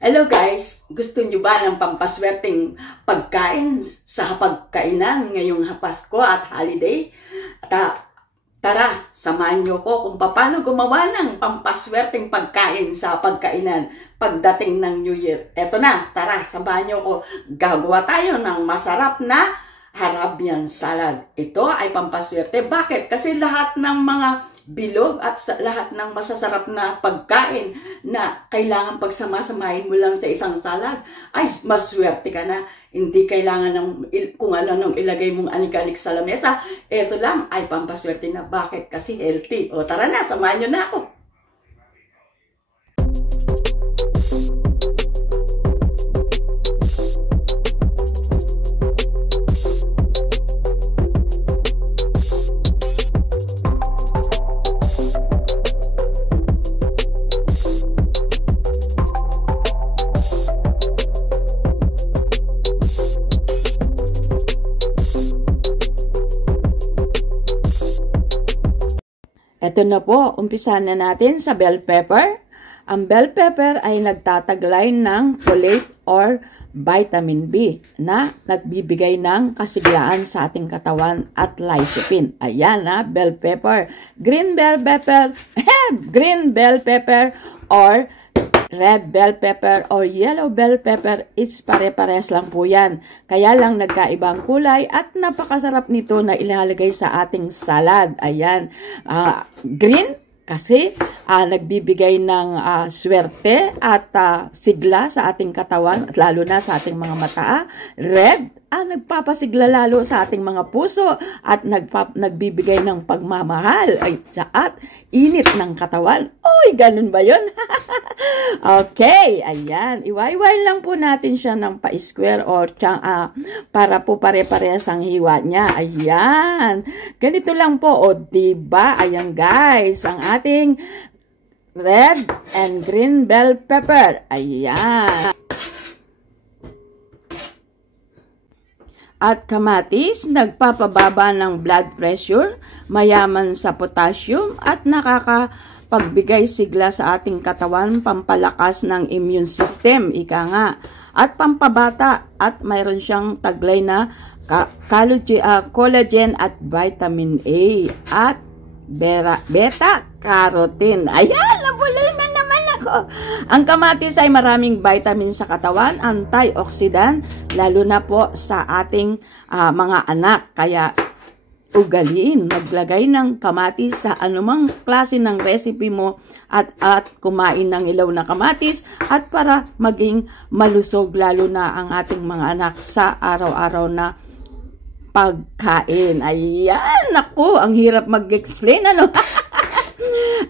Hello guys! Gusto nyo ba ng pampaswerteng pagkain sa pagkainan ngayong Pasko at holiday? Tara, samahan nyo ko kung paano gumawa ng pampaswerteng pagkain sa pagkainan pagdating ng New Year. Eto na, tara, samahan nyo ko. Gagawa tayo ng masarap na Arabian salad. Ito ay pampaswerte. Bakit? Kasi lahat ng mga bilog at lahat ng masasarap na pagkain na kailangan pagsamasamahin mo lang sa isang salad, ay maswerte ka na. Hindi kailangan ng kung ano nung ilagay mong anik-anik sa lamesa. Ito lang ay pampaswerte na. Bakit? Kasi healthy. O tara na, samahan nyo na ako. Ito na po, umpisa na natin sa bell pepper. Ang bell pepper ay nagtataglay ng folate or vitamin B na nagbibigay ng kasiglaan sa ating katawan at lycopene. Ayan na, bell pepper. Green bell pepper, green bell pepper or red bell pepper or yellow bell pepper, is pare-pares lang po yan. Kaya lang nagkaibang kulay at napakasarap nito na ilalagay sa ating salad. Ayan, green kasi nagbibigay ng swerte at sigla sa ating katawan, lalo na sa ating mga mata. Red, nagpapasigla lalo sa ating mga puso at nagbibigay ng pagmamahal at init ng katawan. Uy, ganun ba yun? Okay, ayan. Iwayway lang po natin siya ng pa-square or para po pare-parehas ang hiwa niya. Ayan. Ganito lang po. O, diba? Ayan guys, ang ating red and green bell pepper. Ayan. At kamatis, nagpapababa ng blood pressure, mayaman sa potassium at nakakapagbigay sigla sa ating katawan, pampalakas ng immune system, ika nga, at pampabata, at mayroon siyang taglay na collagen at vitamin A at beta-carotene. Ayan, nabulol na naman ako. Ang kamatis ay maraming vitamin sa katawan, antioxidant, lalo na po sa ating mga anak. Kaya ugaliin, maglagay ng kamatis sa anumang klase ng recipe mo at kumain ng ilaw na kamatis at para maging malusog lalo na ang ating mga anak sa araw-araw na pagkain. Ayan, naku, ang hirap mag-explain, ano?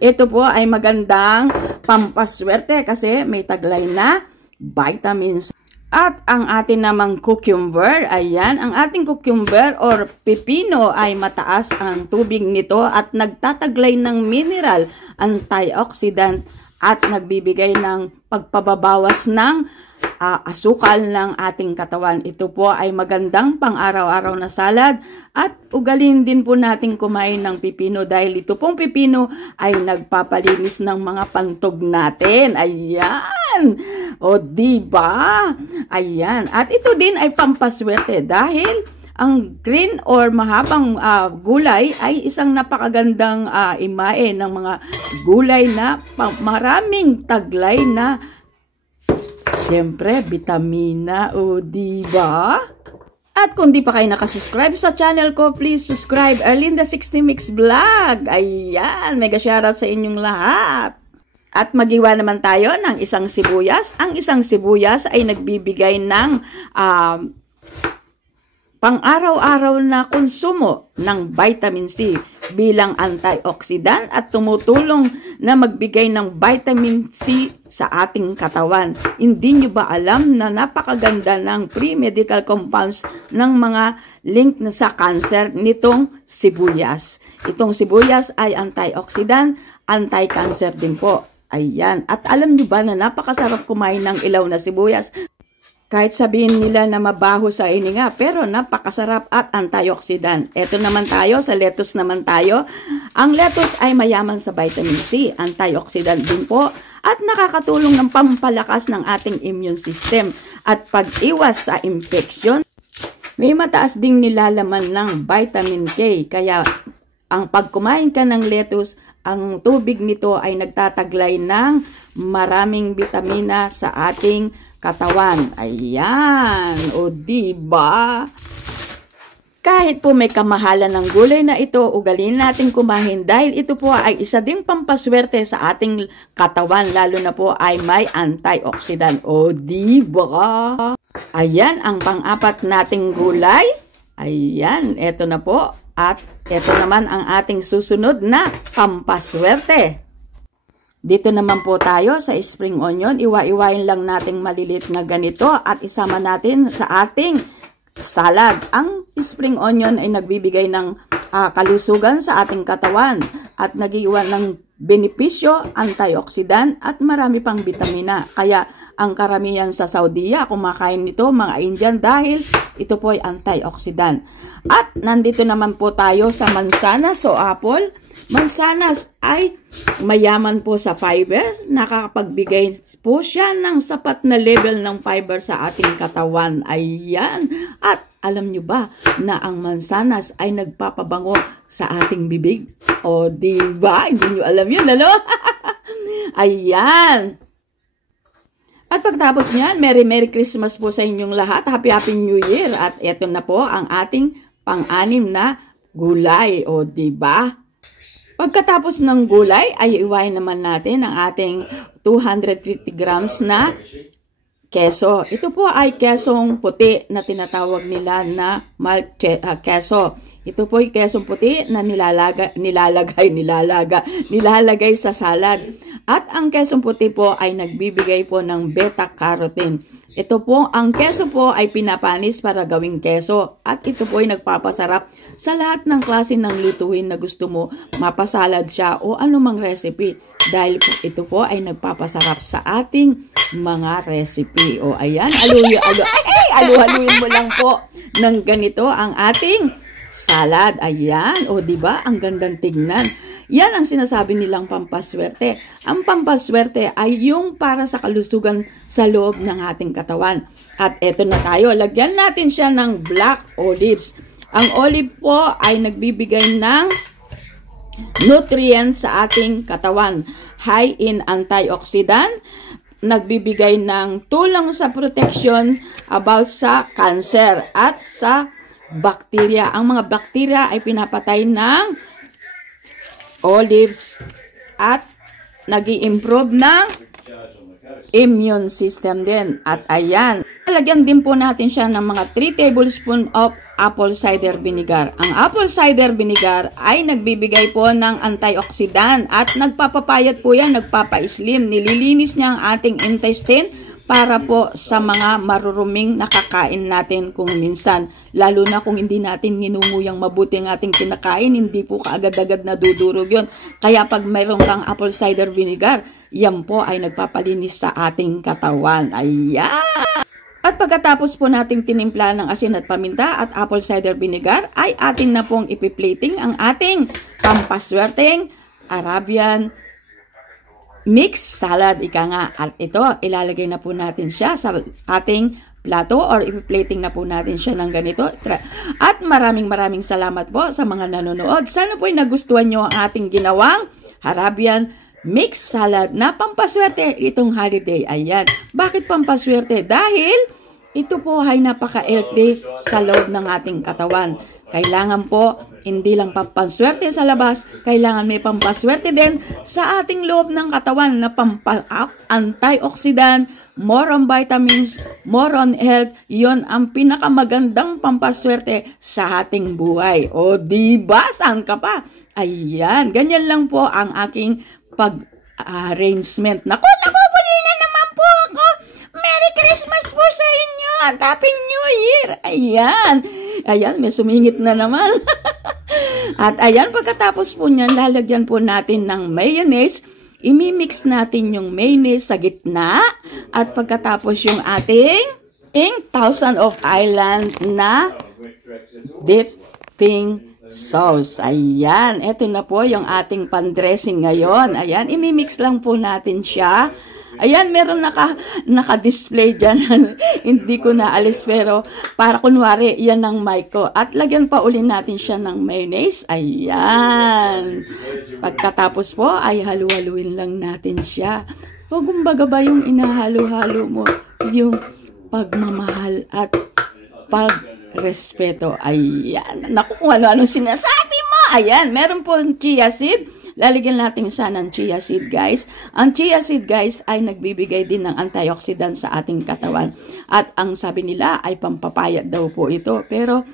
Ito po ay magandang pampaswerte kasi may taglay na vitamins. At ang atin namang cucumber, ayan, ang ating cucumber or pepino ay mataas ang tubig nito at nagtataglay ng mineral, antioxidant at nagbibigay ng pagpababawas ng asukal ng ating katawan. Ito po ay magandang pang-araw-araw na salad at ugalin din po natin kumain ng pipino dahil ito pong pipino ay nagpapalinis ng mga pantog natin. Ayan! O diba? Ayan. At ito din ay pampaswerte dahil ang green or mahabang gulay ay isang napakagandang imae ng mga gulay na maraming taglay na siyempre, vitamina, o diba? At kung di pa kayo nakasubscribe sa channel ko, please subscribe. Erlinda 60 Mix Vlog. Ayan, mega shoutout sa inyong lahat. At magiwa naman tayo ng isang sibuyas. Ang isang sibuyas ay nagbibigay ng pang-araw-araw na konsumo ng vitamin C bilang antioxidant at tumutulong na magbigay ng vitamin C sa ating katawan. Hindi nyo ba alam na napakaganda ng pre-medical compounds ng mga link na sa cancer nitong sibuyas? Itong sibuyas ay antioxidant, anti-cancer din po. Ayan. At alam nyo ba na napakasarap kumain ng ilaw na sibuyas? Kahit sabihin nila na mabaho sa hininga, pero napakasarap at antioxidant. Ito naman tayo, sa lettuce naman tayo. Ang lettuce ay mayaman sa vitamin C, antioxidant din po, at nakakatulong ng pampalakas ng ating immune system at pag-iwas sa infection. May mataas ding nilalaman ng vitamin K, kaya ang pagkumain ka ng lettuce, ang tubig nito ay nagtataglay ng maraming vitamina sa ating katawan. Ayan. O diba? Kahit po may kamahalan ng gulay na ito, ugalin natin kumain dahil ito po ay isa ding pampaswerte sa ating katawan, lalo na po ay may antioxidant. O diba? Ayan ang pang-apat nating gulay. Ayan, eto na po. At eto naman ang ating susunod na pampaswerte. Dito naman po tayo sa spring onion. Iwa-iwain lang nating malilit na ganito at isama natin sa ating salad. Ang spring onion ay nagbibigay ng kalusugan sa ating katawan at nag-iwan ng benepisyo, antioxidant at marami pang vitamina. Kaya ang karamihan sa Saudiya kumakain nito, mga Indian, dahil ito po ay antioxidant. At nandito naman po tayo sa mansanas o apple. Mansanas ay mayaman po sa fiber, nakakapagbigay po siya ng sapat na level ng fiber sa ating katawan. Ayan. At alam nyo ba na ang mansanas ay nagpapabango sa ating bibig? O diba? Hindi nyo alam yun, lalo? Ayan. At pagtapos niyan, Merry Christmas po sa inyong lahat. Happy New Year. At eto na po ang ating pang-anim na gulay. O diba? Pagkatapos ng gulay, ay iwain naman natin ang ating 250 grams na keso. Ito po ay kesong puti na tinatawag nila na malt keso. Ito po ay kesong puti na nilalagay sa salad. At ang kesong puti po ay nagbibigay po ng beta-carotene. Ito po, ang keso po ay pinapanis para gawing keso. At ito po ay nagpapasarap sa lahat ng klase ng lutuin na gusto mo. Mapasalad siya o anumang recipe. Dahil po, ito po ay nagpapasarap sa ating mga recipe. O ayan, alu-haluin mo lang po ng ganito ang ating salad. Ayan, o diba? Ang gandang tignan. Yan ang sinasabi nilang pampaswerte. Ang pampaswerte ay yung para sa kalusugan sa loob ng ating katawan. At eto na tayo, lagyan natin siya ng black olives. Ang olive po ay nagbibigay ng nutrients sa ating katawan. High in antioxidant, nagbibigay ng tulong sa protection about sa cancer at sa bacteria. Ang mga bacteria ay pinapatay ng olives at nag-i-improve ng immune system din. At ayan, lagyan din po natin siya ng mga 3 tablespoons of apple cider vinegar. Ang apple cider vinegar ay nagbibigay po ng antioxidant at nagpapapayat po yan, nagpapa-slim. Nililinis niya ang ating intestine para po sa mga maruruming nakakain natin kung minsan. Lalo na kung hindi natin ninunguyang mabuti ang ating kinakain, hindi po kaagad-agad na dudurog yun. Kaya pag mayroon kang apple cider vinegar, yan po ay nagpapalinis sa ating katawan. Ayan! At pagkatapos po nating tinimpla ng asin at paminta at apple cider vinegar, ay atin na pong ipiplating ang ating pampaswerteng Arabian mixed salad, ika nga. At ito, ilalagay na po natin siya sa ating plato or ipi-plating na po natin siya ng ganito. At maraming salamat po sa mga nanonood. Sana po ay nagustuhan nyo ang ating ginawang Arabian mixed salad na pampaswerte itong holiday. Ayan. Bakit pampaswerte? Dahil ito po ay napaka-healthy sa loob ng ating katawan. Kailangan po hindi lang pampaswerte sa labas, kailangan may pampaswerte din sa ating loob ng katawan na antioxidant, more on vitamins, more on health. Yon ang pinakamagandang pampaswerte sa ating buhay. O diba? Saan ka pa? Ayan, ganyan lang po ang aking pag-arrangement. Naku, nabubuli na naman po ako. Merry Christmas po sa inyo at Happy New Year. Ayan. Ayan, may sumingit na naman. At ayan, pagkatapos po niyan, lalagyan po natin ng mayonnaise. Imimix natin yung mayonnaise sa gitna. At pagkatapos yung ating Thousand of Island na dipping sauce. Ayan, ito na po yung ating pan-dressing ngayon. Ayan, imimix lang po natin siya. Ayan, meron naka-display dyan. Hindi ko naalis, pero para kunwari, yan ang mic ko. At lagyan pa uli natin siya ng mayonnaise. Ayan. Pagkatapos po, ay halu-haluin lang natin siya. O kumbaga ba yung inahalo-halo mo, yung pagmamahal at pagrespeto. Ayan. Naku, kung ano-ano sinasabi mo. Ayan, meron po chia seed. Lalagyan natin siya ng chia seed, guys. Ang chia seed, guys, ay nagbibigay din ng antioxidant sa ating katawan. At ang sabi nila ay pampapayat daw po ito. Pero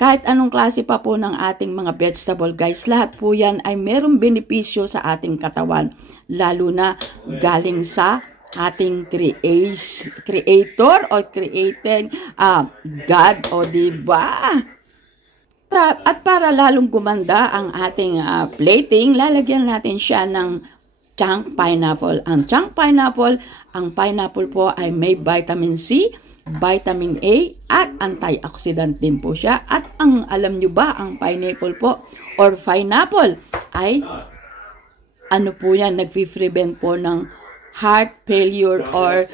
kahit anong klase pa po ng ating mga vegetable, guys, lahat po yan ay merong benepisyo sa ating katawan. Lalo na galing sa ating creator o creating God, o diba? At para lalong gumanda ang ating plating, lalagyan natin siya ng chunk pineapple. Ang chunk pineapple, ang pineapple po ay may vitamin C, vitamin A, at antioxidant din po siya. At ang alam nyo ba, ang pineapple po or pineapple ay ano po yan, nag-prevent po ng heart failure or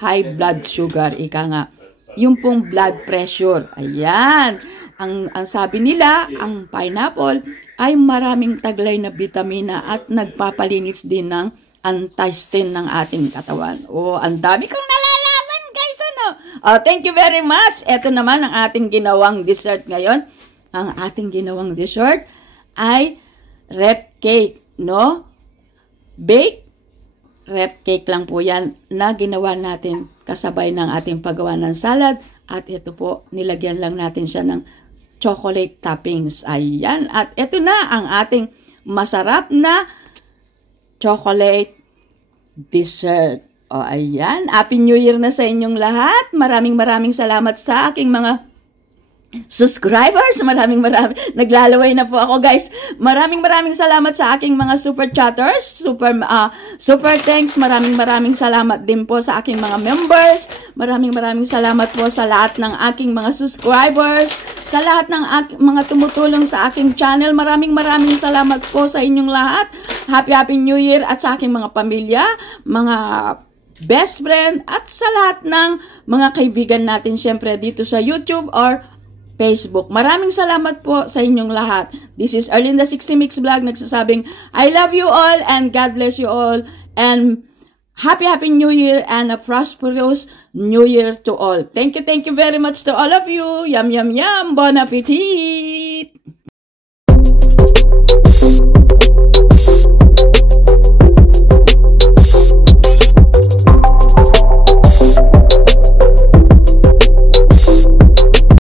high blood sugar, ika nga. Yung pong blood pressure. Ayan. Ang sabi nila, ang pineapple ay maraming taglay na vitamina at nagpapalinis din ng anti-stain ng ating katawan. Oh, ang dami kong nalalaman, guys, ano? Oh, thank you very much. Ito naman ang ating ginawang dessert ngayon. Ang ating ginawang dessert ay rep cake, no? Bake rep cake lang po yan na ginawa natin kasabay ng ating paggawa ng salad. At ito po, nilagyan lang natin siya ng chocolate toppings. Ayan. At ito na ang ating masarap na chocolate dessert. O ayan. Happy New Year na sa inyong lahat. Maraming salamat sa aking mga subscribers. Maraming. Naglalaway na po ako, guys. Maraming salamat sa aking mga super chatters. Super thanks. Maraming salamat din po sa aking mga members. Maraming salamat po sa lahat ng aking mga subscribers. Sa lahat ng mga tumutulong sa aking channel. Maraming salamat po sa inyong lahat. Happy New Year at sa aking mga pamilya, mga best friend, at sa lahat ng mga kaibigan natin syempre dito sa YouTube or Facebook. Maraming salamat po sa inyong lahat. This is Erlinda 60 Mix Vlog nagsasabing, I love you all and God bless you all and Happy New Year and a prosperous New Year to all. Thank you very much to all of you. Yum. Bon appetit!